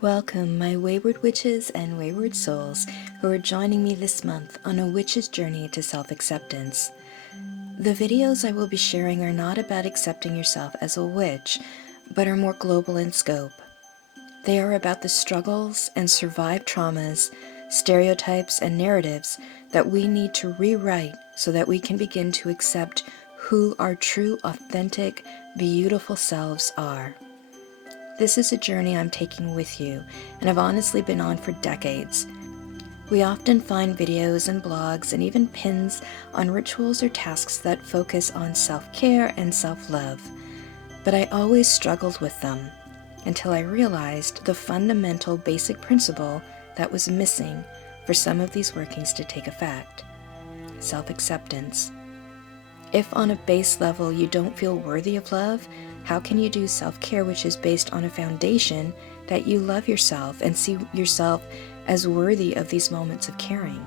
Welcome, my wayward witches and wayward souls who are joining me this month on a witch's journey to self-acceptance. The videos I will be sharing are not about accepting yourself as a witch, but are more global in scope. They are about the struggles and survived traumas, stereotypes, and narratives that we need to rewrite so that we can begin to accept who our true, authentic, beautiful selves are. This is a journey I'm taking with you, and I've honestly been on for decades. We often find videos and blogs and even pins on rituals or tasks that focus on self-care and self-love, but I always struggled with them until I realized the fundamental basic principle that was missing for some of these workings to take effect: self-acceptance. If on a base level you don't feel worthy of love, how can you do self-care which is based on a foundation that you love yourself and see yourself as worthy of these moments of caring?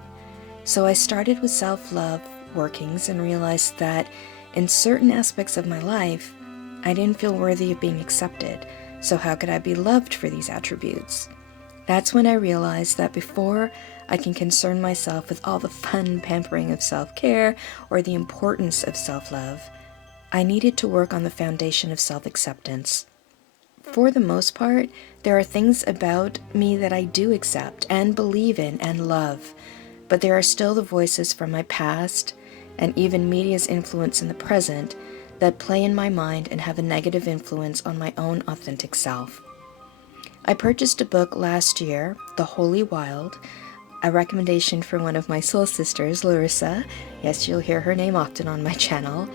So I started with self-love workings and realized that in certain aspects of my life, I didn't feel worthy of being accepted. So how could I be loved for these attributes? That's when I realized that before I can concern myself with all the fun pampering of self-care or the importance of self-love, I needed to work on the foundation of self-acceptance. For the most part, there are things about me that I do accept and believe in and love, but there are still the voices from my past and even media's influence in the present that play in my mind and have a negative influence on my own authentic self. I purchased a book last year, The Holy Wild, a recommendation from one of my soul sisters, Larissa. Yes, you'll hear her name often on my channel,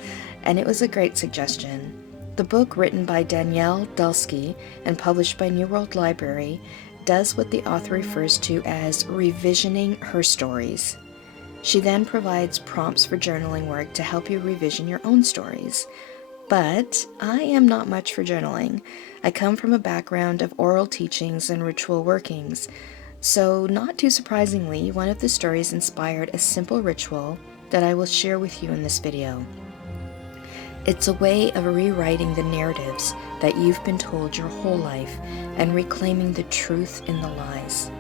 and it was a great suggestion. The book, written by Danielle Dulsky and published by New World Library, does what the author refers to as revisioning her stories. She then provides prompts for journaling work to help you revision your own stories. But I am not much for journaling. I come from a background of oral teachings and ritual workings, so not too surprisingly, one of the stories inspired a simple ritual that I will share with you in this video. It's a way of rewriting the narratives that you've been told your whole life and reclaiming the truth in the lies.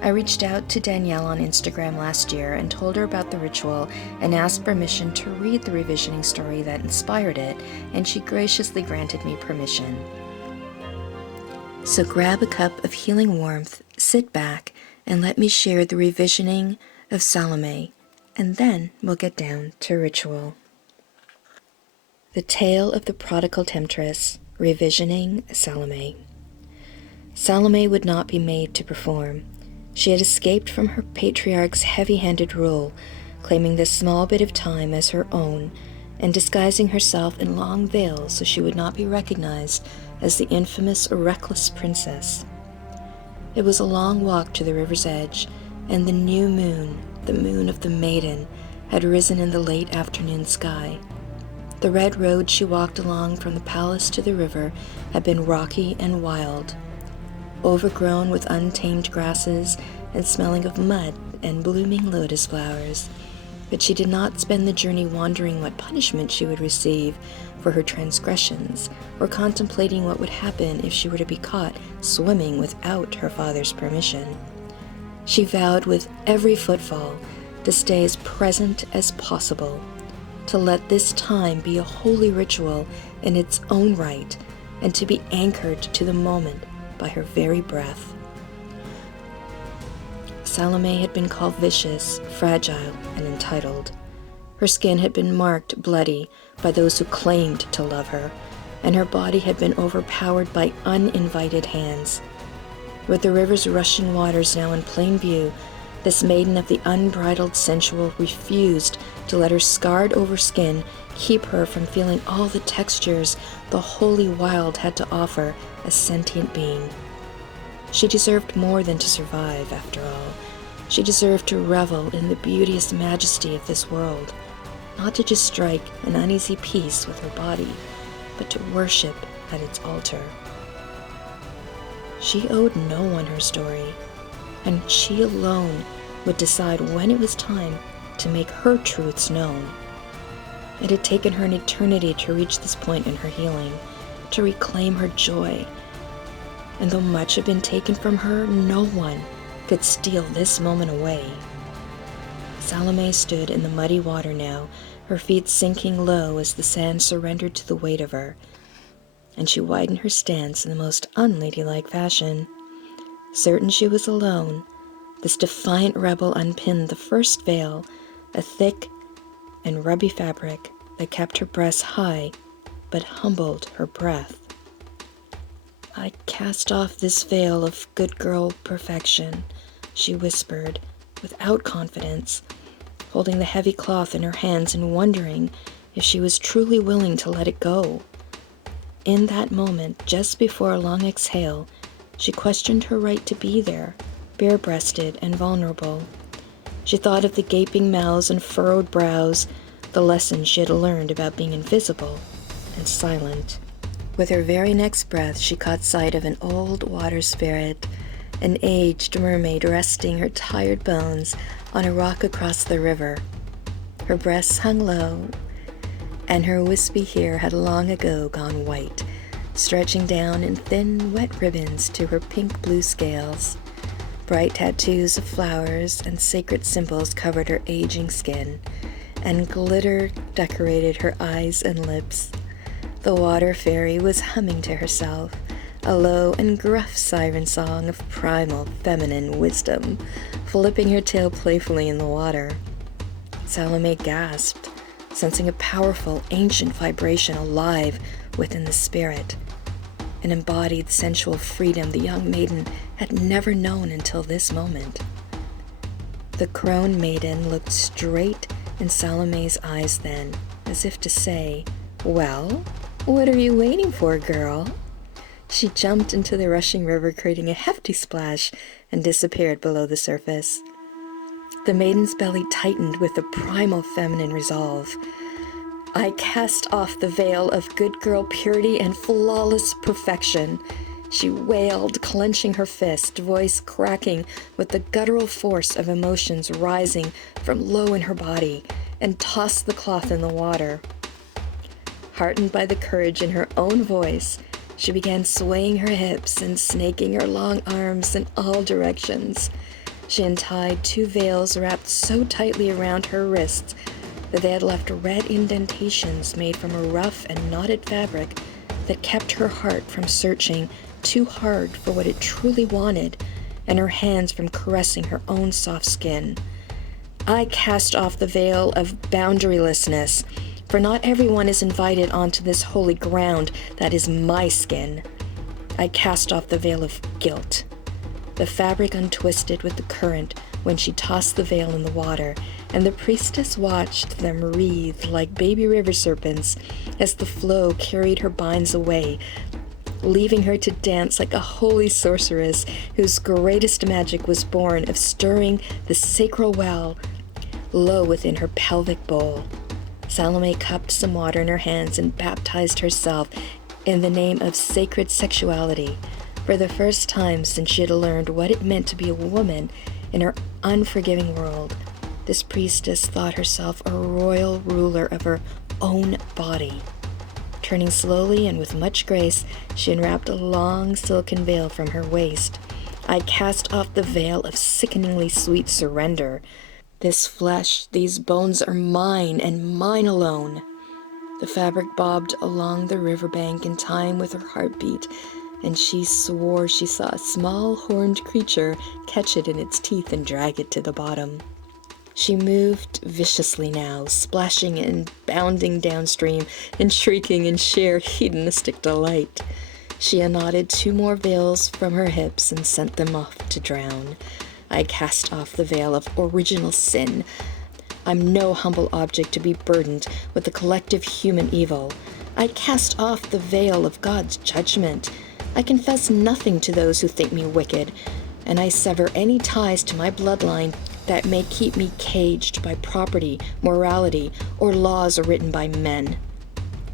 I reached out to Danielle on Instagram last year and told her about the ritual and asked permission to read the revisioning story that inspired it, and she graciously granted me permission. So grab a cup of healing warmth, sit back, and let me share the Revisioning of Salome, and then we'll get down to ritual. The Tale of the Prodigal Temptress, Revisioning Salome. Salome would not be made to perform. She had escaped from her patriarch's heavy-handed rule, claiming this small bit of time as her own, and disguising herself in long veils so she would not be recognized as the infamous reckless princess. It was a long walk to the river's edge, and the new moon, the moon of the maiden, had risen in the late afternoon sky. The red road she walked along from the palace to the river had been rocky and wild, overgrown with untamed grasses and smelling of mud and blooming lotus flowers. But she did not spend the journey wondering what punishment she would receive for her transgressions, or contemplating what would happen if she were to be caught swimming without her father's permission. She vowed with every footfall to stay as present as possible, to let this time be a holy ritual in its own right, and to be anchored to the moment by her very breath. Salome had been called vicious, fragile, and entitled. Her skin had been marked bloody by those who claimed to love her, and her body had been overpowered by uninvited hands. With the river's rushing waters now in plain view, this maiden of the unbridled sensual refused to let her scarred-over skin keep her from feeling all the textures the holy wild had to offer a sentient being. She deserved more than to survive, after all. She deserved to revel in the beauteous majesty of this world, not to just strike an uneasy peace with her body, but to worship at its altar. She owed no one her story, and she alone would decide when it was time to make her truths known. It had taken her an eternity to reach this point in her healing, to reclaim her joy, and though much had been taken from her, no one could steal this moment away. Salome stood in the muddy water now, her feet sinking low as the sand surrendered to the weight of her, and she widened her stance in the most unladylike fashion. Certain she was alone, this defiant rebel unpinned the first veil, a thick and rubby fabric that kept her breasts high but humbled her breath. "I cast off this veil of good girl perfection," she whispered, without confidence, holding the heavy cloth in her hands and wondering if she was truly willing to let it go. In that moment, just before a long exhale, she questioned her right to be there, bare-breasted and vulnerable. She thought of the gaping mouths and furrowed brows, the lessons she had learned about being invisible and silent. With her very next breath, she caught sight of an old water spirit, an aged mermaid resting her tired bones on a rock across the river. Her breasts hung low, and her wispy hair had long ago gone white, stretching down in thin, wet ribbons to her pink-blue scales. Bright tattoos of flowers and sacred symbols covered her aging skin, and glitter decorated her eyes and lips. The water fairy was humming to herself, a low and gruff siren song of primal feminine wisdom, flipping her tail playfully in the water. Salome gasped, sensing a powerful, ancient vibration alive within the spirit, an embodied sensual freedom the young maiden had never known until this moment. The crone maiden looked straight in Salome's eyes then, as if to say, "Well, what are you waiting for, girl?" She jumped into the rushing river, creating a hefty splash, and disappeared below the surface. The maiden's belly tightened with a primal feminine resolve. "I cast off the veil of good girl purity and flawless perfection," she wailed, clenching her fist, voice cracking with the guttural force of emotions rising from low in her body, and tossed the cloth in the water. Heartened by the courage in her own voice, she began swaying her hips and snaking her long arms in all directions. She untied 2 veils wrapped so tightly around her wrists that they had left red indentations made from a rough and knotted fabric that kept her heart from searching too hard for what it truly wanted, and her hands from caressing her own soft skin. "I cast off the veil of boundarylessness, for not everyone is invited onto this holy ground that is my skin. I cast off the veil of guilt." The fabric untwisted with the current when she tossed the veil in the water, and the priestess watched them wreathe like baby river serpents as the flow carried her binds away, leaving her to dance like a holy sorceress whose greatest magic was born of stirring the sacral well low within her pelvic bowl. Salome cupped some water in her hands and baptized herself in the name of sacred sexuality. For the first time since she had learned what it meant to be a woman in her unforgiving world, this priestess thought herself a royal ruler of her own body. Turning slowly and with much grace, she unwrapped a long silken veil from her waist. "I cast off the veil of sickeningly sweet surrender. This flesh, these bones are mine and mine alone." The fabric bobbed along the riverbank in time with her heartbeat, and she swore she saw a small horned creature catch it in its teeth and drag it to the bottom. She moved viciously now, splashing and bounding downstream and shrieking in sheer hedonistic delight. She unknotted 2 more veils from her hips and sent them off to drown. "I cast off the veil of original sin. I'm no humble object to be burdened with the collective human evil. I cast off the veil of God's judgment. I confess nothing to those who think me wicked, and I sever any ties to my bloodline that may keep me caged by property, morality, or laws written by men."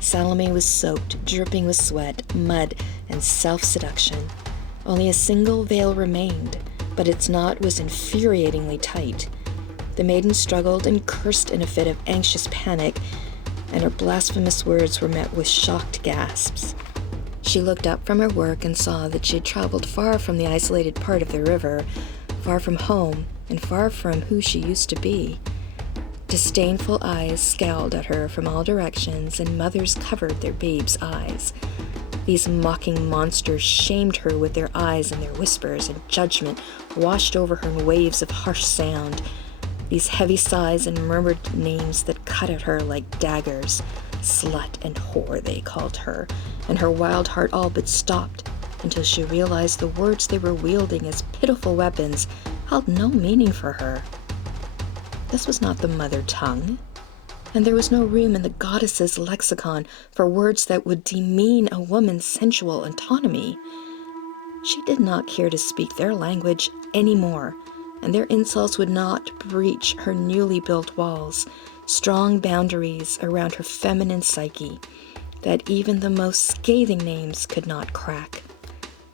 Salome was soaked, dripping with sweat, mud, and self-seduction. Only a single veil remained, but its knot was infuriatingly tight. The maiden struggled and cursed in a fit of anxious panic, and her blasphemous words were met with shocked gasps. She looked up from her work and saw that she had traveled far from the isolated part of the river, far from home, and far from who she used to be. Disdainful eyes scowled at her from all directions, and mothers covered their babes' eyes. These mocking monsters shamed her with their eyes, and their whispers and judgment washed over her in waves of harsh sound. These heavy sighs and murmured names that cut at her like daggers. Slut and whore, they called her, and her wild heart all but stopped until she realized the words they were wielding as pitiful weapons held no meaning for her. This was not the mother tongue, and there was no room in the goddess's lexicon for words that would demean a woman's sensual autonomy. She did not care to speak their language anymore, and their insults would not breach her newly built walls, strong boundaries around her feminine psyche that even the most scathing names could not crack.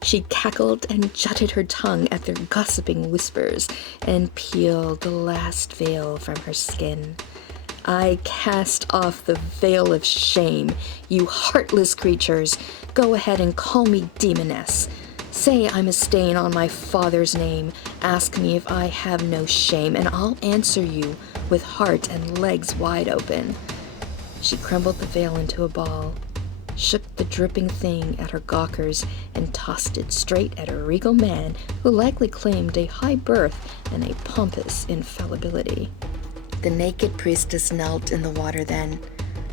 She cackled and jutted her tongue at their gossiping whispers and peeled the last veil from her skin. I cast off the veil of shame, you heartless creatures. Go ahead and call me demoness. Say I'm a stain on my father's name. Ask me if I have no shame, and I'll answer you with heart and legs wide open. She crumbled the veil into a ball, shook the dripping thing at her gawkers, and tossed it straight at a regal man who likely claimed a high birth and a pompous infallibility. The naked priestess knelt in the water then,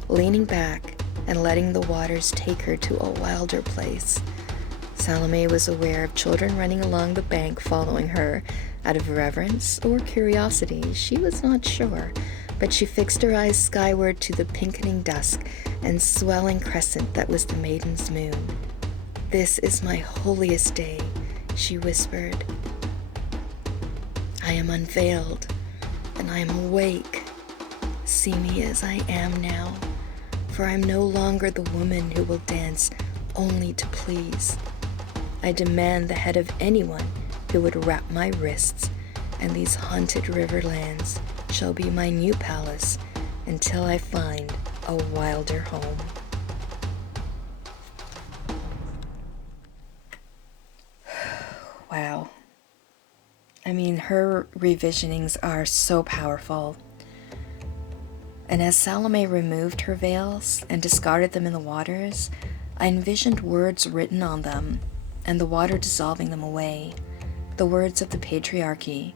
leaning back and letting the waters take her to a wilder place. Salome was aware of children running along the bank following her, out of reverence or curiosity, she was not sure, but she fixed her eyes skyward to the pinkening dusk and swelling crescent that was the maiden's moon. "This is my holiest day," she whispered. "I am unveiled, and I am awake. See me as I am now, for I am no longer the woman who will dance only to please. I demand the head of anyone who would wrap my wrists, and these haunted riverlands shall be my new palace until I find a wilder home." Wow. I mean, her revisionings are so powerful. And as Salome removed her veils and discarded them in the waters, I envisioned words written on them and the water dissolving them away. The words of the patriarchy,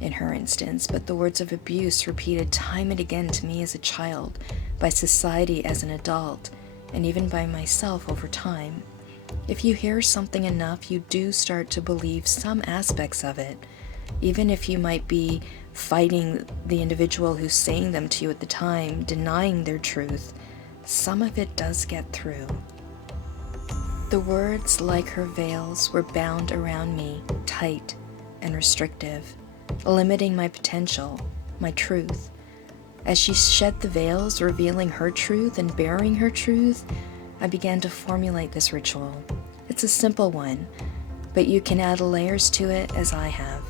in her instance, but the words of abuse repeated time and again to me as a child, by society as an adult, and even by myself over time. If you hear something enough, you do start to believe some aspects of it, even if you might be fighting the individual who's saying them to you at the time, denying their truth. Some of it does get through. The words, like her veils, were bound around me, tight and restrictive, limiting my potential, my truth. As she shed the veils, revealing her truth and bearing her truth, I began to formulate this ritual. It's a simple one, but you can add layers to it as I have.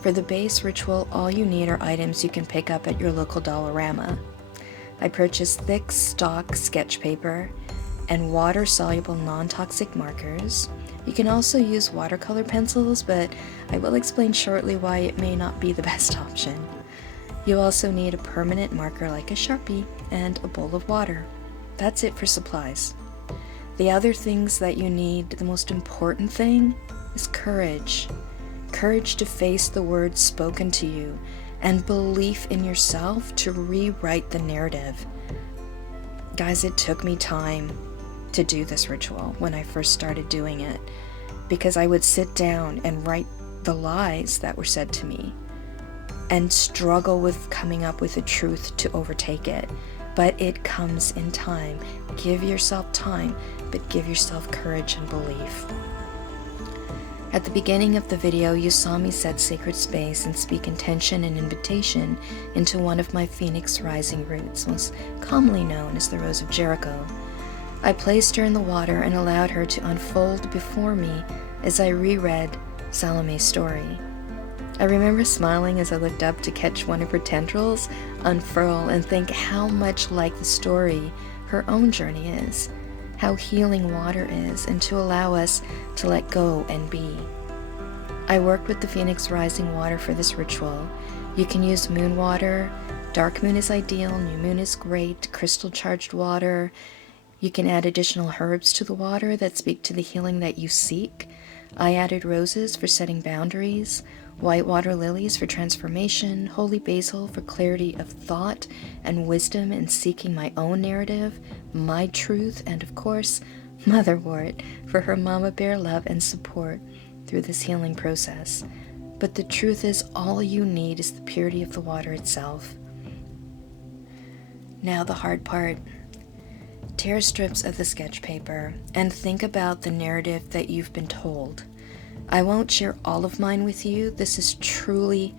For the base ritual, all you need are items you can pick up at your local Dollarama. I purchased thick stock sketch paper and water-soluble non-toxic markers. You can also use watercolor pencils, but I will explain shortly why it may not be the best option. You'll also need a permanent marker like a Sharpie and a bowl of water. That's it for supplies. The other things that you need, the most important thing, is courage. Courage to face the words spoken to you, and belief in yourself to rewrite the narrative. Guys, it took me time to do this ritual when I first started doing it, because I would sit down and write the lies that were said to me and struggle with coming up with the truth to overtake it. But it comes in time. Give yourself time, but give yourself courage and belief. At the beginning of the video, you saw me set sacred space and speak intention and invitation into one of my phoenix rising roots, most commonly known as the Rose of Jericho. I placed her in the water and allowed her to unfold before me as I reread Salome's story. I remember smiling as I looked up to catch one of her tendrils unfurl and think how much like the story her own journey is. how healing water is, and to allow us to let go and be. I worked with the Phoenix Rising water for this ritual. You can use moon water. Dark moon is ideal, new moon is great, crystal charged water. You can add additional herbs to the water that speak to the healing that you seek. I added roses for setting boundaries, white water lilies for transformation, holy basil for clarity of thought and wisdom in seeking my own narrative, my truth, and of course, motherwort for her mama bear love and support through this healing process. But the truth is, all you need is the purity of the water itself. Now the hard part. Tear strips of the sketch paper and think about the narrative that you've been told. I won't share all of mine with you. This is truly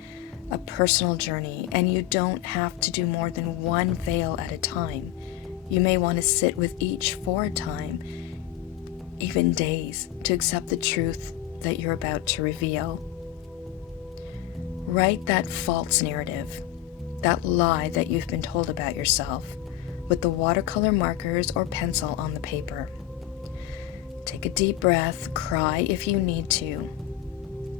a personal journey, and you don't have to do more than one veil at a time. You may want to sit with each for a time, even days, to accept the truth that you're about to reveal. Write that false narrative, that lie that you've been told about yourself, with the watercolor markers or pencil on the paper. Take a deep breath, cry if you need to,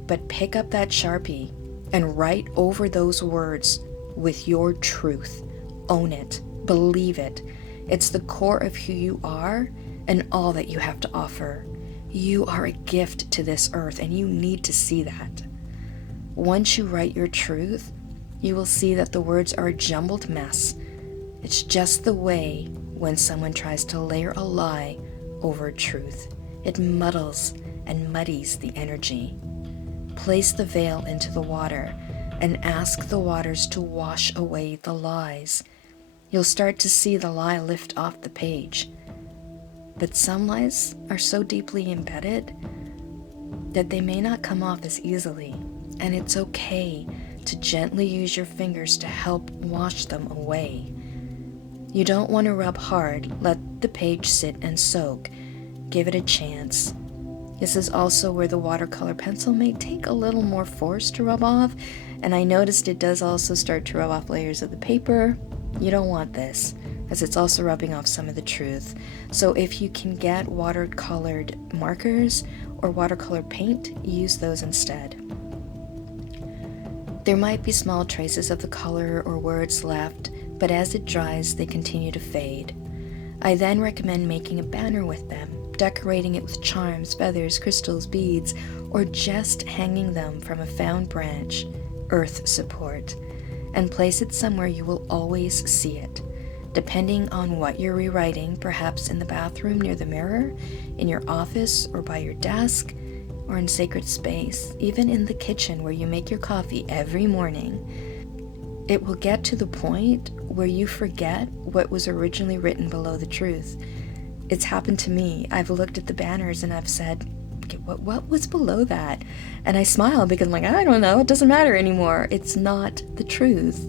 but pick up that Sharpie and write over those words with your truth. Own it, believe it. It's the core of who you are and all that you have to offer. You are a gift to this earth, and you need to see that. Once you write your truth, you will see that the words are a jumbled mess. It's just the way when someone tries to layer a lie over truth. It muddles and muddies the energy. Place the veil into the water and ask the waters to wash away the lies. You'll start to see the lie lift off the page. But some lies are so deeply embedded that they may not come off as easily, and it's okay to gently use your fingers to help wash them away. You don't want to rub hard. Let the page sit and soak. Give it a chance. This is also where the watercolor pencil may take a little more force to rub off, and I noticed it does also start to rub off layers of the paper. You don't want this, as it's also rubbing off some of the truth. So if you can get watercolored markers or watercolor paint, use those instead. There might be small traces of the color or words left, but as it dries, they continue to fade. I then recommend making a banner with them, decorating it with charms, feathers, crystals, beads, or just hanging them from a found branch, earth support, and place it somewhere you will always see it. Depending on what you're rewriting, perhaps in the bathroom near the mirror, in your office or by your desk, or in sacred space, even in the kitchen where you make your coffee every morning. It will get to the point where you forget what was originally written below the truth. It's happened to me. I've looked at the banners and I've said, okay, what was below that? And I smile because I'm like, I don't know, it doesn't matter anymore. It's not the truth.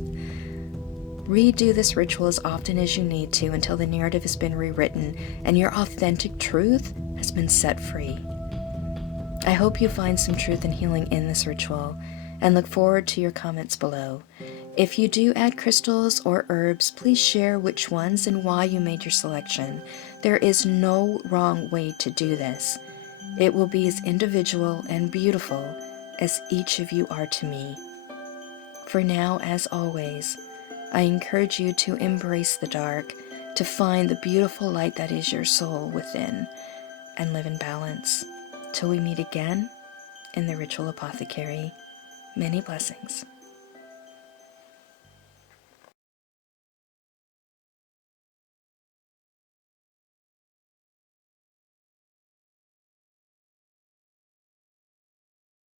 Redo this ritual as often as you need to until the narrative has been rewritten and your authentic truth has been set free. I hope you find some truth and healing in this ritual, and look forward to your comments below. If you do add crystals or herbs, please share which ones and why you made your selection. There is no wrong way to do this. It will be as individual and beautiful as each of you are to me. For now, as always, I encourage you to embrace the dark, to find the beautiful light that is your soul within, and live in balance. Till we meet again in the Ritual Apothecary, many blessings.